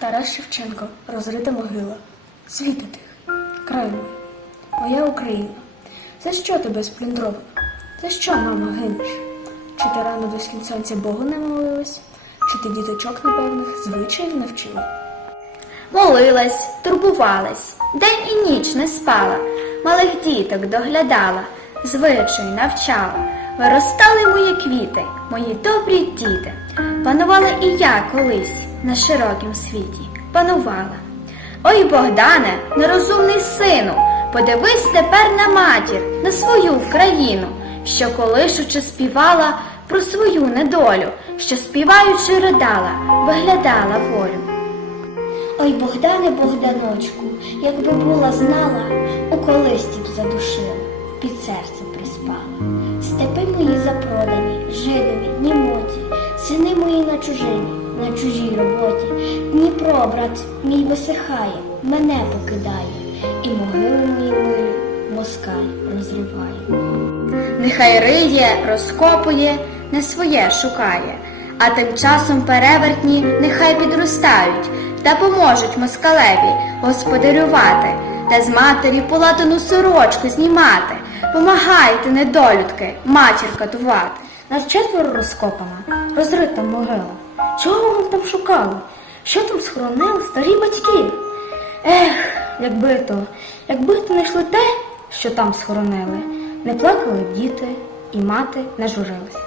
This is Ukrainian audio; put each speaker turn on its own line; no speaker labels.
Тарас Шевченко, розрита могила. Світи тих, край мій, моя Україна. За що тебе сплюндровано? За що, мамо, гинеш? Чи ти рано до схід сонця Богу не молилась? Чи ти діточок непевних звичаїв навчила?
Молилась, турбувалась, день і ніч не спала, малих діток доглядала, звичай навчала. Виростали мої квіти, мої добрі діти. Панувала і я колись на широкім світі, панувала. Ой, Богдане, нерозумний сину, подивись тепер на матір, на свою Вкраїну, що колишучи співала про свою недолю, що співаючи ридала, виглядала волю.
Ой, Богдане, Богданочку, якби була знала, у колисті б задушила, під серце приспала. Степи мої запродані, жидові, німоті, сини мої на чужині, на чужій роботі. Дніпро, брат, мій висихає, мене покидає, і могили мої милі москаль розриває.
Нехай риє, розкопує, не своє шукає, а тим часом перевертні нехай підростають та поможуть москалеві господарювати та з матері полатану сорочку знімати. Помагайте, недолюдки, матір катувати.
Над четверо розкопана, розрита могила. Чого вони там шукали? Що там схоронили старі батьки? Ех, якби то, якби то знайшли те, що там схоронили, не плакали діти, і мати не журилась.